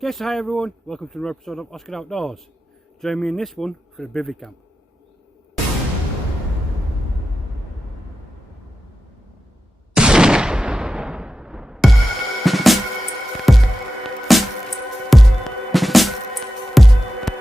Okay, so hi everyone, welcome to another episode of Oscar Outdoors. Join me in this one for the bivvy camp.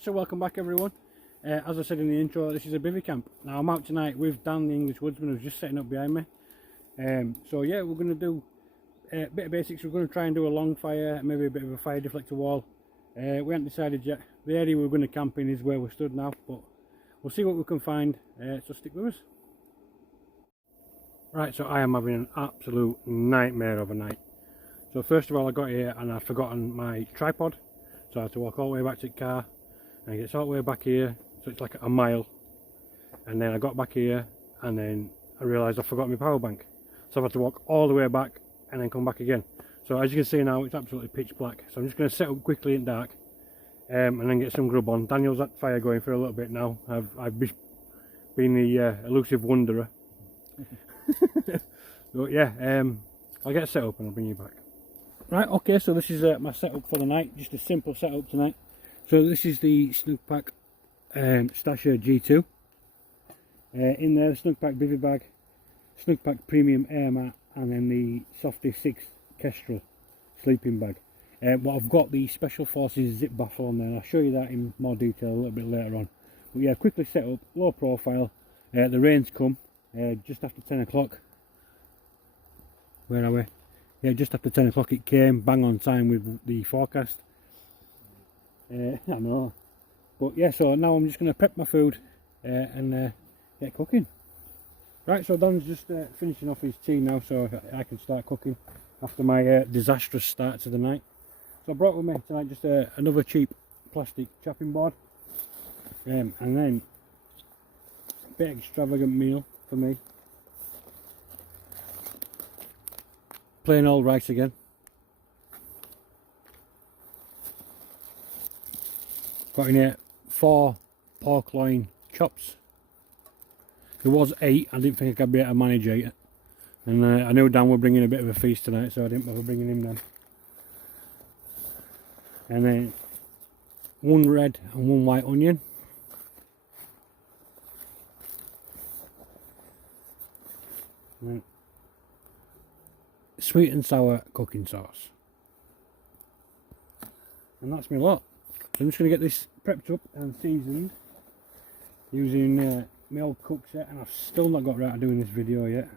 So welcome back everyone. As I said in the intro, this is a bivvy camp. Now I'm out tonight with Dan the English Woodsman, who's just setting up behind me. So yeah, we're going to do a bit of basics. We're going to try and do a long fire, maybe a bit of a fire deflector wall. We haven't decided yet. The area we're going to camp in is where we're stood now, but we'll see what we can find, so stick with us. Right, so I am having an absolute nightmare of a night. So first of all, I got here and I'd forgotten my tripod, so I had to walk all the way back to the car and it gets all the way back here, so it's like a mile. And then I got back here and then I realised I forgot my power bank, so I've had to walk all the way back and then come back again. So as you can see now, it's absolutely pitch black, so I'm just going to set up quickly in dark and then get some grub on. Daniel's at fire going for a little bit now. I've been the elusive wanderer. But yeah, I'll get set up and I'll bring you back. Right, okay, so this is my setup for the night, just a simple setup tonight. So this is the Snugpak Stasha G2. In there, the Snugpak Bivvi Bag, Snugpak Premium Air Mat, and then the Softie 6 Kestrel sleeping bag. But I've got the Special Forces zip baffle on there, and I'll show you that in more detail a little bit later on. But yeah, quickly set up, low profile. The rain's come just after 10 o'clock. Where are we? Yeah, just after 10 o'clock it came, bang on time with the forecast. I know. But yeah, so now I'm just going to prep my food and get cooking. Right, so Don's just finishing off his tea now, so I can start cooking after my disastrous start to the night. So I brought with me tonight just another cheap plastic chopping board, and then a bit extravagant meal for me. Plain old rice again. Got in here 4 pork loin chops. There was 8, I didn't think I could be able to manage 8. And I knew Dan were bringing a bit of a feast tonight, so I didn't bother bringing him then. And then 1 red and 1 white onion. And sweet and sour cooking sauce. And that's my lot. So I'm just going to get this prepped up and seasoned using my old cook set, and I've still not got right to doing this video yet.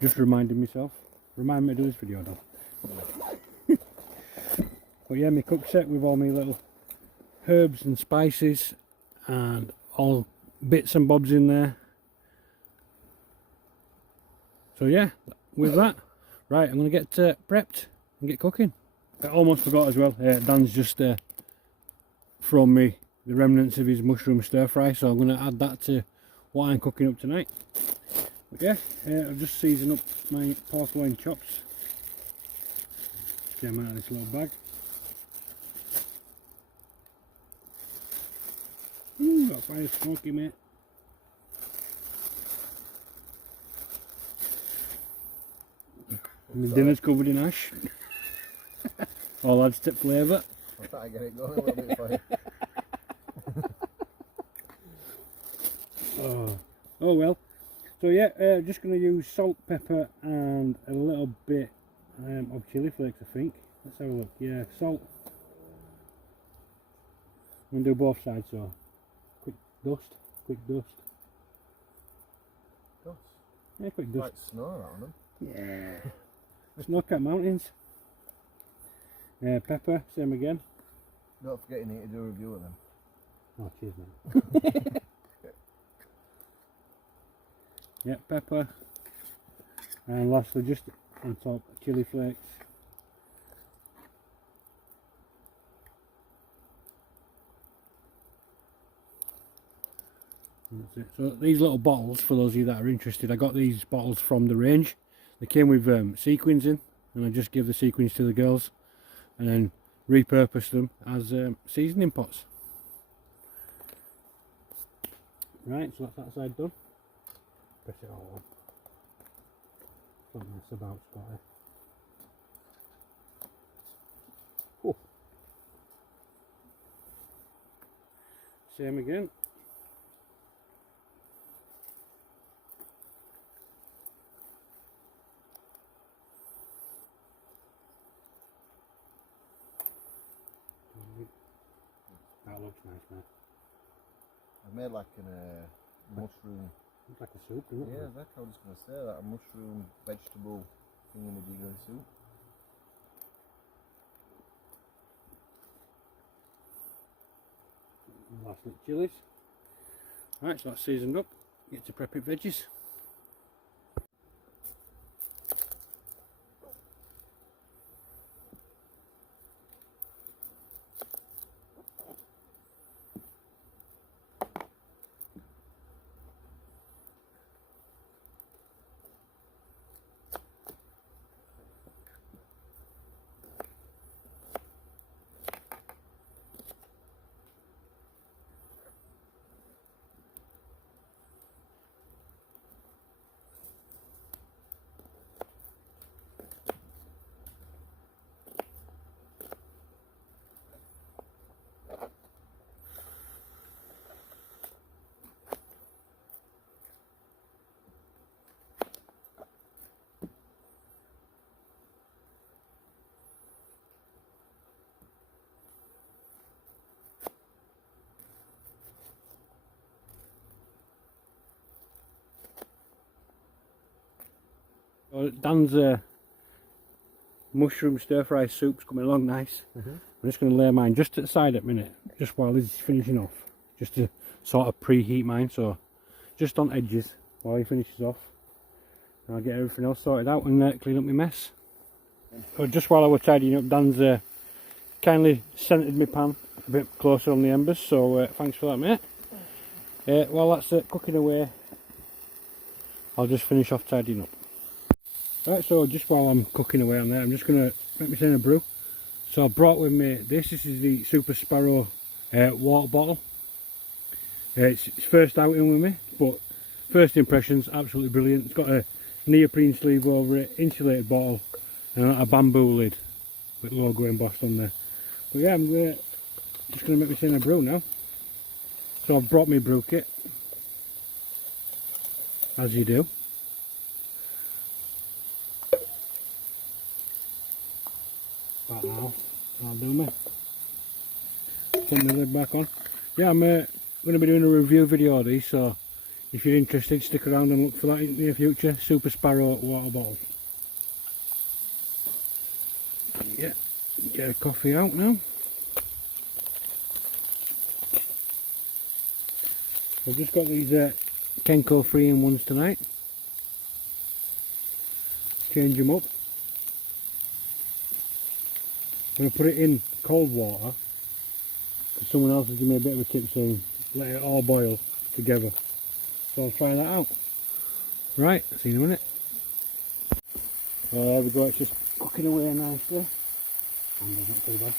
Just reminding myself. Remind me to do this video though. But yeah, my cook set with all my little herbs and spices and all bits and bobs in there. So yeah, with that, right, I'm going to get prepped and get cooking. I almost forgot as well, Dan's just thrown me the remnants of his mushroom stir fry, so I'm going to add that to what I'm cooking up tonight. But yeah, I've just seasoned up my pork loin chops. Get them out of this little bag. Got fire smoky, mate. And the dinner's covered in ash. All adds to flavour. I'll try to get it going a little bit for you. Oh well. So yeah, just going to use salt, pepper and a little bit of chilli flakes, I think. Let's have a look. Yeah, salt. I'm going to do both sides, so quick dust. Dust? Yeah, quick dust. Like snow around them. Yeah. Snugpak Mountains. Pepper, same again. Don't forget you need to do a review of them. Oh, cheers, man. Yeah, pepper. And lastly, just on top, chilli flakes. And that's it. So these little bottles, for those of you that are interested, I got these bottles from the range. They came with sequins in, and I just give the sequins to the girls and then repurpose them as seasoning pots. Right, so that's that side done. Press it all on. Don't mess about, Scotty. Oh. same again. That looks nice, mate. I've made like a mushroom. Looks like a soup, doesn't it? Yeah, exactly. I was just going to say that. A mushroom vegetable thingamajigger soup. Last bit chilies. Right, so that's seasoned up. Get to prep it veggies. Well, Dan's mushroom stir fry soup's coming along nice. I'm just going to lay mine just at the side at a minute, just while he's finishing off, just to sort of preheat mine, so just on edges while he finishes off. And I'll get everything else sorted out and clean up my mess. So just while I was tidying up, Dan's kindly scented my pan a bit closer on the embers, so thanks for that, mate. While that's cooking away, I'll just finish off tidying up. Right, so just while I'm cooking away on there, I'm just going to make myself a brew. So I brought with me this is the Super Sparrow water bottle. It's first outing with me, but first impressions, absolutely brilliant. It's got a neoprene sleeve over it, insulated bottle, and a bamboo lid with logo embossed on there. But yeah, I'm just going to make myself a brew now. So I've brought my brew kit, as you do. About now, I'll do me. Put my lid back on. Yeah, I'm going to be doing a review video of these, so if you're interested, stick around and look for that in the near future. Super Sparrow water bottle. Yeah, get a coffee out now. I've just got these Kenko 3-in-1s tonight. Change them up. I'm going to put it in cold water because someone else has given me a bit of a tip saying let it all boil together. So I'll try that out. Right, see you in a minute. There we go, it's just cooking away nicely. And it's not too bad.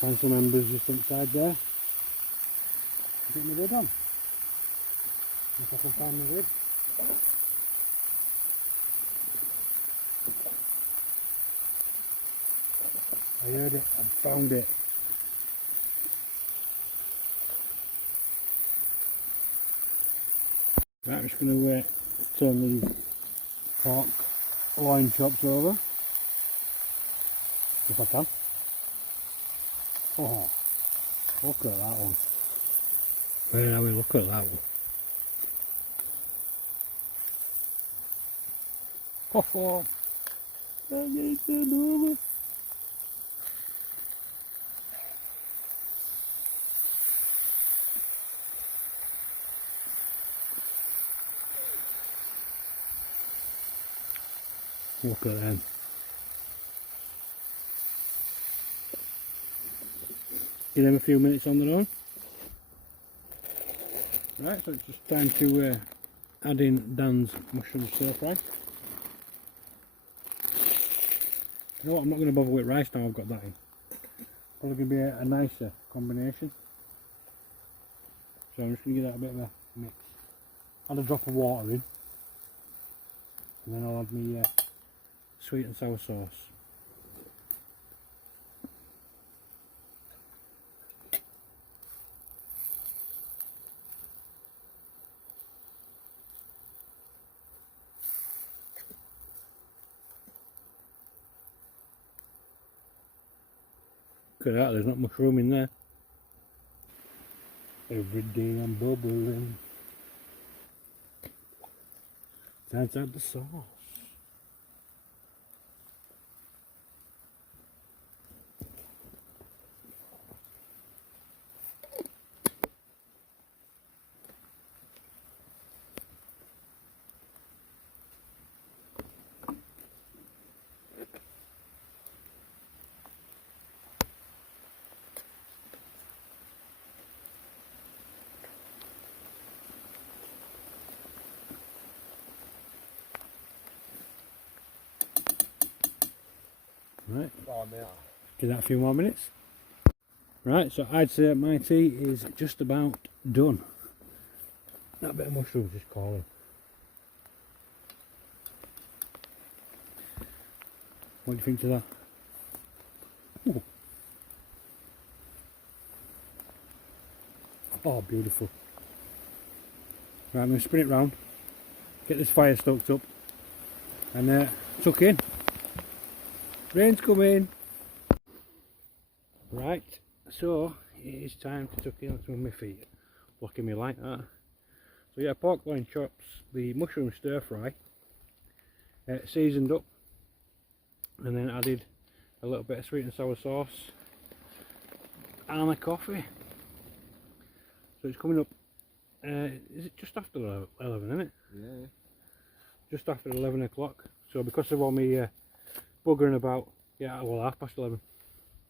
Find some embers just inside there. Get my lid on. If I can find my lid. I heard it, I found it. Right, I'm just going to turn these pork loin chops over, if I can. Oh, look at that one. Where are we? Look at that one. Oh, I need to turn over. Look at them. Give them a few minutes on their own. Right, so it's just time to add in Dan's mushroom stir fry. You know what, I'm not going to bother with rice now I've got that in. Probably going to be a nicer combination. So I'm just going to give that a bit of a mix. Add a drop of water in. And then I'll add my sweet and sour sauce. Look at that, there's not much room in there. Every day I'm bubbling. Time to add the sauce. Right, give that a few more minutes. Right, so I'd say my tea is just about done. That bit of mushrooms is calling. What do you think to that? Ooh. Oh, beautiful. Right, I'm going to spin it round, get this fire stoked up, and tuck in. Rain's coming. Right, so it is time to tuck in. Let's move my feet, blocking me like that. So yeah, pork loin chops, the mushroom stir fry, seasoned up, and then added a little bit of sweet and sour sauce and a coffee. So it's coming up. Is it just after 11, isn't it? Yeah. Just after 11 o'clock. So because of all me buggering about, yeah, well, 11:30.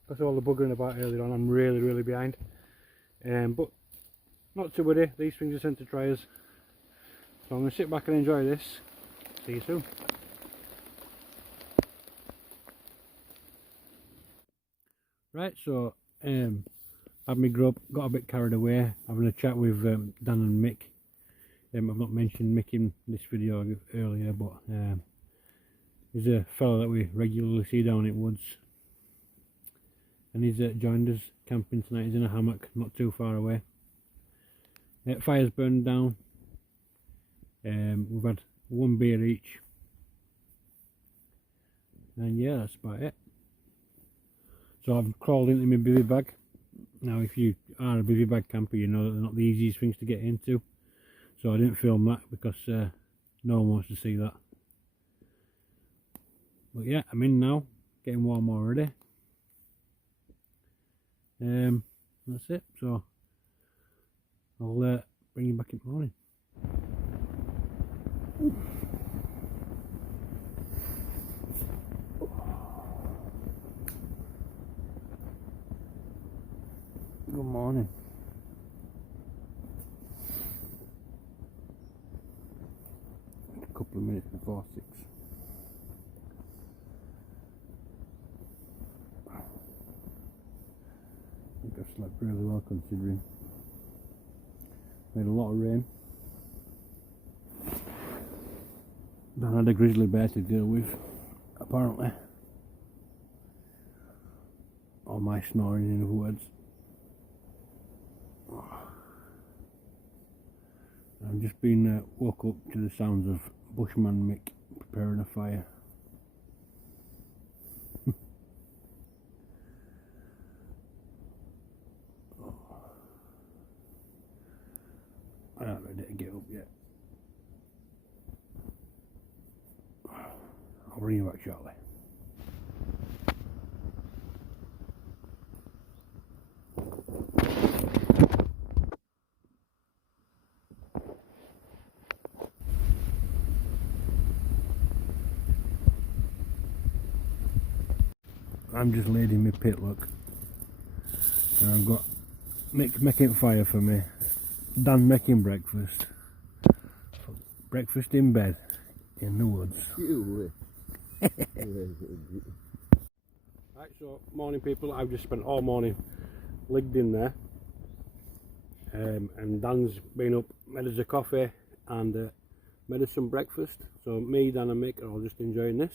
Because of all the buggering about earlier on, I'm really behind. But not to worry, these things are sent to try us. So I'm going to sit back and enjoy this. See you soon. Right, so had me grub, got a bit carried away, having a chat with Dan and Mick. I've not mentioned Mick in this video earlier, but he's a fellow that we regularly see down at Woods, and he's joined us camping tonight. He's in a hammock not too far away. Fire's burned down. We've had one beer each, and yeah, that's about it. So I've crawled into my bivvy bag. Now if you are a bivvy bag camper, you know that they're not the easiest things to get into, so I didn't film that because no one wants to see that. But yeah, I'm in now, getting warm already. That's it, so I'll bring you back in the morning. Good morning. A couple of minutes before 6. I think I've slept really well considering. We had a lot of rain. Dan had a grizzly bear to deal with, apparently. All my snoring in the woods. I've just been woke up to the sounds of Bushman Mick preparing a fire. I'm not ready to get up yet. I'll bring you back shortly. I'm just laid in my pit, look, and I've got Mick making fire for me, Dan making breakfast, breakfast in bed in the woods. Right, so morning people, I've just spent all morning ligged in there, and Dan's been up, made us a coffee and made us some breakfast. So me, Dan and Mick are all just enjoying this.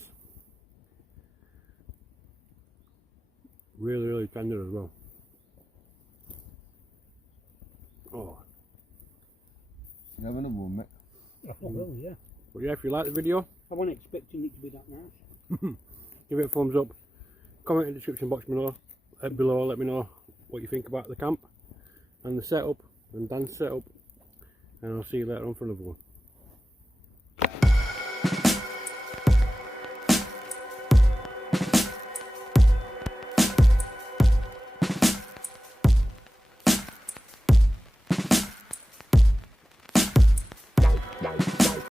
Really tender as well. Oh. You having a one, mate? Oh, well, yeah. But yeah, if you like the video, I wasn't expecting it to be that nice. give it a thumbs up, comment in the description box below, below, let me know what you think about the camp and the setup and Dan's setup, and I'll see you later on for another one.